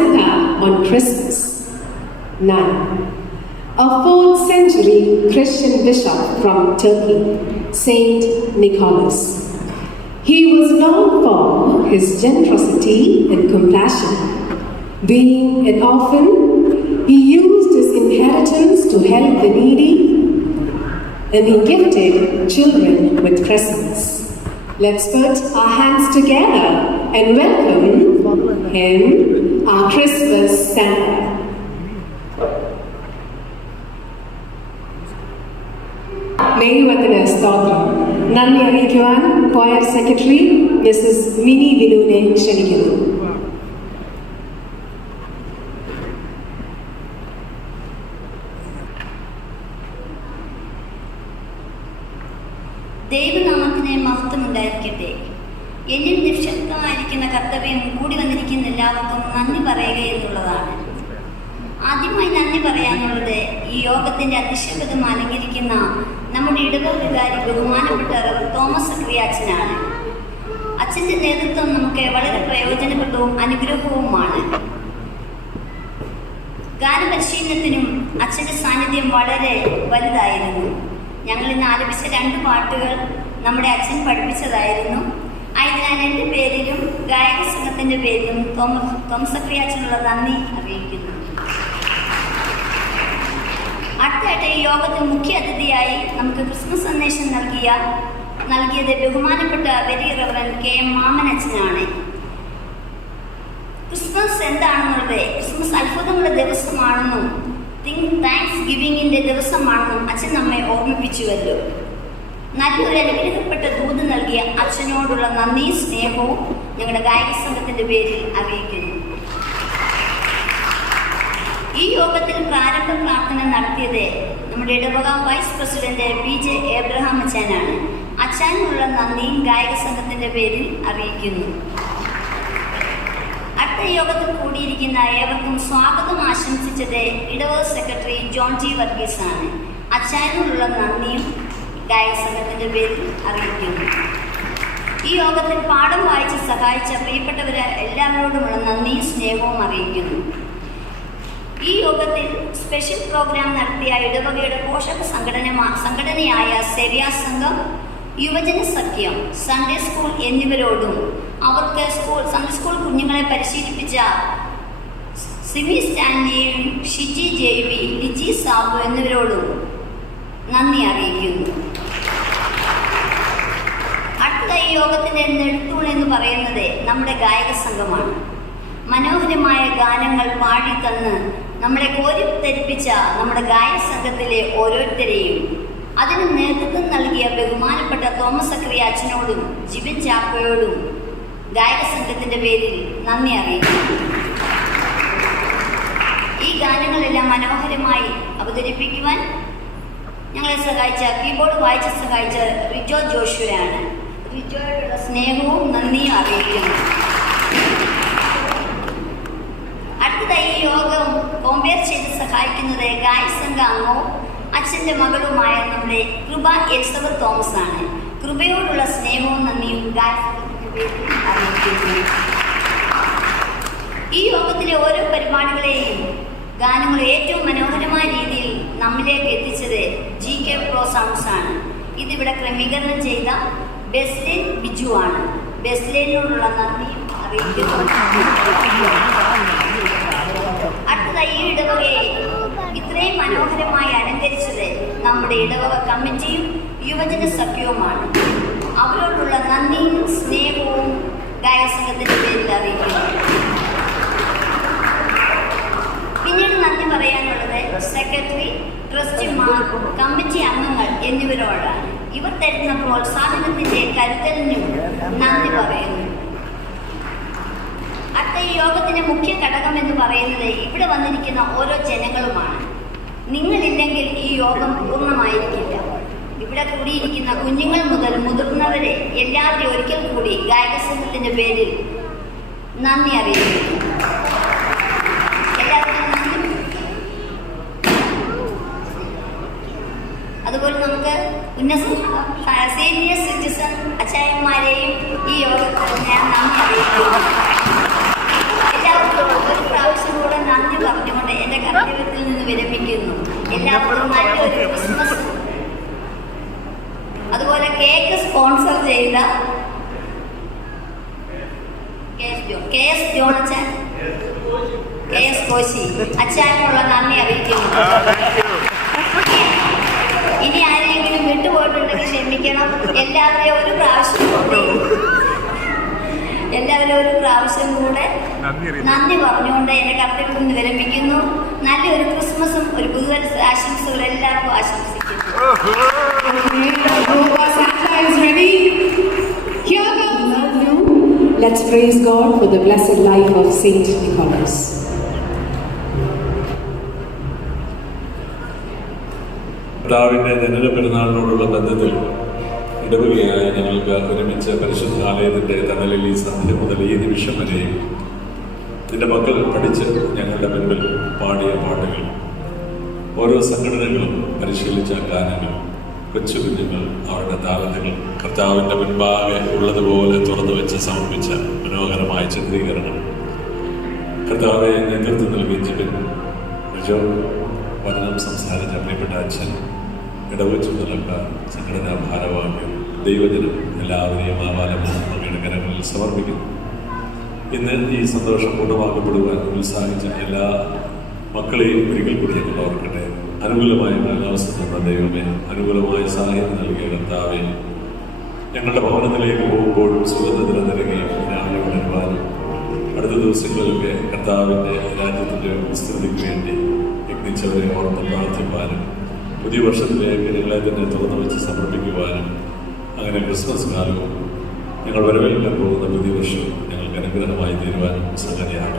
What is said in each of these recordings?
Santa on Christmas? None. A 4th century Christian bishop from Turkey, Saint Nicholas. He was known for his generosity and compassion. Being an orphan, he used his inheritance to help the needy, and he gifted children with presents. Let's put our hands together and welcome him, our Christmas Santa. ദൈവത്തിന് സ്തോത്രം. നന്ദി അറിയിക്കുവാൻ coir secretary Mrs mini ബിനുവിനെ ക്ഷണിക്കുന്നു. ദൈവനാമത്തിന് മഹത്വമുണ്ടായിരിക്കട്ടെ. എന്നിൽ നിക്ഷിപ്തമായിരിക്കുന്ന കർത്തവ്യം കൂടി വന്നിരിക്കുന്ന എല്ലാവർക്കും നന്ദി പറയുക എന്നുള്ളതാണ്. ആദ്യമായി നന്ദി പറയാനുള്ളത് ഈ യോഗത്തിന്റെ അധ്യക്ഷപദം അലങ്കരിക്കുന്ന നമ്മുടെ ഇടവക വികാരി ബഹുമാനപ്പെട്ട തോമസ് സക്രിയാച്ചനാണ്. അച്ഛൻ്റെ നേതൃത്വം നമുക്ക് വളരെ പ്രയോജനപ്രദവും അനുഗ്രഹവുമാണ്. ഗാനപരിശീലനത്തിനും അച്ഛൻ്റെ സാന്നിധ്യം വളരെ വലുതായിരുന്നു. ഞങ്ങൾ ഇന്ന് ആലപിച്ച 2 പാട്ടുകൾ നമ്മുടെ അച്ഛൻ പഠിപ്പിച്ചതായിരുന്നു. ആയതിനാൽ എൻ്റെ പേരിലും ഗായക സംഘത്തിൻ്റെ പേരിലും തോമസ് സക്രിയാച്ചനുള്ള നന്ദി അറിയിക്കുന്നു. അടുത്തായിട്ട് ഈ യോഗത്തിൽ മുഖ്യ അതിഥിയായി നമുക്ക് ക്രിസ്മസ് സന്ദേശം നൽകിയത് ബഹുമാനപ്പെട്ട വെരി റവറൻഡ് KM മാമൻ അച്ഛനാണ്. ക്രിസ്മസ് എന്താണെന്നുള്ളത്, ക്രിസ്മസ് അത്ഭുതങ്ങളുടെ ദിവസമാണെന്നും താങ്ക്സ് ഗിവിങ്ങിൻ്റെ ദിവസമാണെന്നും അച്ഛൻ നമ്മെ ഓർമ്മിപ്പിച്ചുവല്ലോ. നല്ലൊരു അനുഗ്രഹപ്പെട്ട ദൂത് നൽകിയ അച്ഛനോടുള്ള നന്ദിയും സ്നേഹവും ഞങ്ങളുടെ ഗായക സംഘത്തിൻ്റെ പേരിൽ അറിയിക്കുന്നു. ഈ യോഗത്തിൽ പ്രാരംഭ പ്രാർത്ഥന നടത്തിയത് നമ്മുടെ ഇടവക വൈസ് പ്രസിഡന്റ് PJ എബ്രഹാം അച്ഛനാണ്. അച്ഛനുള്ള നന്ദിയും ഗായക സംഘത്തിൻ്റെ പേരിൽ അറിയിക്കുന്നു. അടുത്ത യോഗത്തിൽ കൂടിയിരിക്കുന്ന ഏവർക്കും സ്വാഗതം ആശംസിച്ചത് ഇടവക സെക്രട്ടറി ജോൺ G. വർഗീസ് ആണ്. അച്ഛനുള്ള നന്ദിയും ഗായക സംഘത്തിൻ്റെ പേരിൽ അറിയിക്കുന്നു. ഈ യോഗത്തിൽ പാഠം വായിച്ച് സഹായിച്ച പ്രിയപ്പെട്ടവരെ എല്ലാവരോടുമുള്ള നന്ദിയും സ്നേഹവും അറിയിക്കുന്നു. ഈ യോഗത്തിൽ സ്പെഷ്യൽ പ്രോഗ്രാം നടത്തിയ ഇടവകയുടെ പോഷക സംഘടനയായ സെരിയ സംഘം, യുവജന സഖ്യം, സൺഡേ സ്കൂൾ എന്നിവരോടും അവർക്ക് സൺഡേ സ്കൂൾ കുഞ്ഞുങ്ങളെ പരിശീലിപ്പിച്ച സിമി സ്റ്റാൻലിയും ഷിജി JV, ലിജി സാബു എന്നിവരോടും നന്ദി അറിയിക്കുന്നു. അടുത്ത ഈ യോഗത്തിൻ്റെ നെടുത്തൂൺ എന്ന് പറയുന്നത് നമ്മുടെ ഗായക സംഘമാണ്. മനോഹരമായ ഗാനങ്ങൾ പാടിത്തന്ന് നമ്മളെ കോരിത്തരിപ്പിച്ച നമ്മുടെ ഗായക സംഘത്തിലെ ഓരോരുത്തരെയും അതിന് നേതൃത്വം നൽകിയ ബഹുമാനപ്പെട്ട തോമസ് സക്രിയാച്ചനോടും ജിബിൻ ചാക്കോയോടും ഗായക സംഘത്തിൻ്റെ പേരിൽ നന്ദി അറിയിക്കുന്നു. ഈ ഗാനങ്ങളെല്ലാം മനോഹരമായി അവതരിപ്പിക്കുവാൻ ഞങ്ങളെ സഹായിച്ച കീബോർഡ് വായിച്ച് സഹായിച്ച റിജോ ജോഷുവയാണ്. റിജോയോടുള്ള സ്നേഹവും നന്ദിയും അറിയിക്കുന്നു. അടുത്തതായി ഈ യോഗം കോമ്പയർ ചെയ്ത് സഹായിക്കുന്നത് ഗായക സംഘ അംഗവും അച്ഛൻ്റെ മകളുമായ നമ്മുടെ കൃപ എലിസബത്ത് തോമസ് ആണ്. കൃപയോടുള്ള സ്നേഹവും നന്ദിയും ഗായക സംഘത്തിൻ്റെ പേരിൽ അറിയിക്കുന്നു. ഈ യോഗത്തിലെ ഓരോ പരിപാടികളെയും ഗാനങ്ങൾ ഏറ്റവും മനോഹരമായ രീതിയിൽ നമ്മിലേക്ക് എത്തിച്ചത് GK Pro Sounds ആണ്. ഇതിവിടെ ക്രമീകരണം ചെയ്ത ബെസ്ലിൻ ബിജു ആണ്. ബെസ്ലിനോടുള്ള നന്ദിയും അറിയിക്കുന്നു. അടുത്തതായി ഈ ഇടവകയെ ഇത്രയും മനോഹരമായി അലങ്കരിച്ചത് നമ്മുടെ ഇടവക കമ്മിറ്റിയും യുവജന സഖ്യവുമാണ്. അവരോടുള്ള നന്ദിയും സ്നേഹവും ഗായക സംഘത്തിൻ്റെ പേരിൽ അറിയിക്കുന്നു. പിന്നീട് നന്ദി പറയാനുള്ളത് സെക്രട്ടറി, ട്രസ്റ്റിമാർ, കമ്മിറ്റി അംഗങ്ങൾ എന്നിവരോടാണ്. ഇവർ തരുന്ന പ്രോത്സാഹനത്തിൻ്റെ കരുതലിനും നന്ദി പറയുന്നു. അടുത്ത ഈ യോഗത്തിൻ്റെ മുഖ്യ ഘടകം എന്ന് പറയുന്നത് ഇവിടെ വന്നിരിക്കുന്ന ഓരോ ജനങ്ങളുമാണ്. നിങ്ങളില്ലെങ്കിൽ ഈ യോഗം പൂർണ്ണമായിരിക്കില്ല. ഇവിടെ കൂടിയിരിക്കുന്ന കുഞ്ഞുങ്ങൾ മുതൽ മുതിർന്നവരെ എല്ലാവരെയും ഒരിക്കൽ കൂടി ഗായക സംഘത്തിൻ്റെ പേരിൽ നന്ദി അറിയിക്കുന്നു. അതുപോലെ നമുക്ക് സീനിയർ സിറ്റിസൺ അച്ചായന്മാരെയും ഈ യോഗത്തിൽ ഞാൻ നന്ദി അറിയിക്കുന്നു. എല്ലാവർക്കും ഒരു പ്രാവശ്യം വിരമിക്കുന്നു. എല്ലാവർക്കും നല്ലൊരു ക്രിസ്മസ്. അതുപോലെ കേക്ക് സ്പോൺസർ ചെയ്ത KS ജോൺ അച്ഛൻ, KS കോശി അച്ഛനുള്ള നന്ദി അറിയിക്കുന്നു. ഇനി ആരെങ്കിലും വിട്ടുപോയിട്ടുണ്ടെങ്കിൽ ക്ഷമിക്കണം. എല്ലാവരെയും ഒരു പ്രാവശ്യം കൂടെ നന്ദി പറഞ്ഞുകൊണ്ട് എന്റെ കർത്തവ്യത്തിൽ നിന്ന് വിരമിക്കുന്നു. നല്ലൊരു ക്രിസ്മസും ഒരു പുതുവത്സര ആശംസകൾ എല്ലാവർക്കും ആശംസിക്കുന്നു. Let's praise God for the blessed life of Saint Nicholas. പിതാവിൻ്റെ ജനന പെരുന്നാളിനോടുള്ള ബന്ധത്തിൽ ഇടവകയായ ഞങ്ങൾക്ക് ഒരുമിച്ച് പരിശുദ്ധാലയത്തിൻ്റെ തണലിൽ ഈ സന്ധ്യ മുതൽ ഈ നിമിഷം വരെയും ഇതിൻ്റെ മക്കൾ പഠിച്ച് ഞങ്ങളുടെ മുൻപിൽ പാടിയ പാട്ടുകൾ, ഓരോ സംഘടനകളും പരിശീലിച്ച ഗാനങ്ങൾ, കൊച്ചു കുഞ്ഞുങ്ങൾ അവരുടെ താളങ്ങൾ കർത്താവിൻ്റെ മുൻപാകെ ഉള്ളതുപോലെ തുറന്നു വെച്ച് സമർപ്പിച്ച മനോഹരമായ ചിത്രീകരണം, കർത്താവെ നേതൃത്വം നൽകി ജിബിൻ റിജോ, വചനം സംസാരിച്ച പ്രിയപ്പെട്ട അച്ഛൻ, ഇടവ് ചുമതലക്കാർ, സംഘടനാ ഭാരവാഹികൾ, ദൈവജനം എല്ലാവരെയും ആവാലമയുടെ കരങ്ങളിൽ സമർപ്പിക്കുന്നു. ഇന്ന് ഈ സന്തോഷം പൂർണ്ണമാക്കപ്പെടുവാൻ ഉത്സാഹിച്ച എല്ലാ മക്കളെയും ഒരിക്കൽ കൂടി ഞങ്ങൾ ഓർക്കട്ടെ. അനുകൂലമായ കാലാവസ്ഥ തന്ന ദൈവമേ, അനുകൂലമായ സാഹചര്യം നൽകിയ കർത്താവെ, ഞങ്ങളുടെ ഭവനത്തിലേക്ക് പോകുമ്പോഴും സുഗന്ധത്തിന് നിരങ്ങി രാവിലെ ഉണരുവാനും അടുത്ത ദിവസങ്ങളിലൊക്കെ കർത്താവിൻ്റെ രാജ്യത്തിൻ്റെ വിസ്തൃതിക്ക് വേണ്ടി യജ്ഞിച്ചവരെ ഓർത്ത് പ്രാർത്ഥിക്കുവാനും പുതിയ വർഷത്തിലേക്ക് ഞങ്ങളെ തന്നെ തുറന്നു വെച്ച് സമർപ്പിക്കുവാനും അങ്ങനെ ക്രിസ്മസ് കാലവും ഞങ്ങൾ വരവേൽക്കാൻ പോകുന്ന പുതിയ വർഷവും ഞങ്ങൾക്ക് അനുഗ്രഹമായി തീരുവാനും സംഗതിയാകും.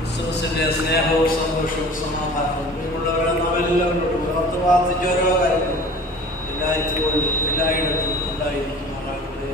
ക്രിസ്മസിന്റെ സ്നേഹവും സന്തോഷവും സമാധാനവും പ്രിയമുള്ളവരെ നാം എല്ലാവരോടും ഓർത്ത് പ്രാർത്ഥിച്ച ഓരോ കാര്യങ്ങളും എല്ലായ്പ്പോഴും എല്ലായിടത്തും ഉണ്ടായിരിക്കുമാറാകട്ടെ.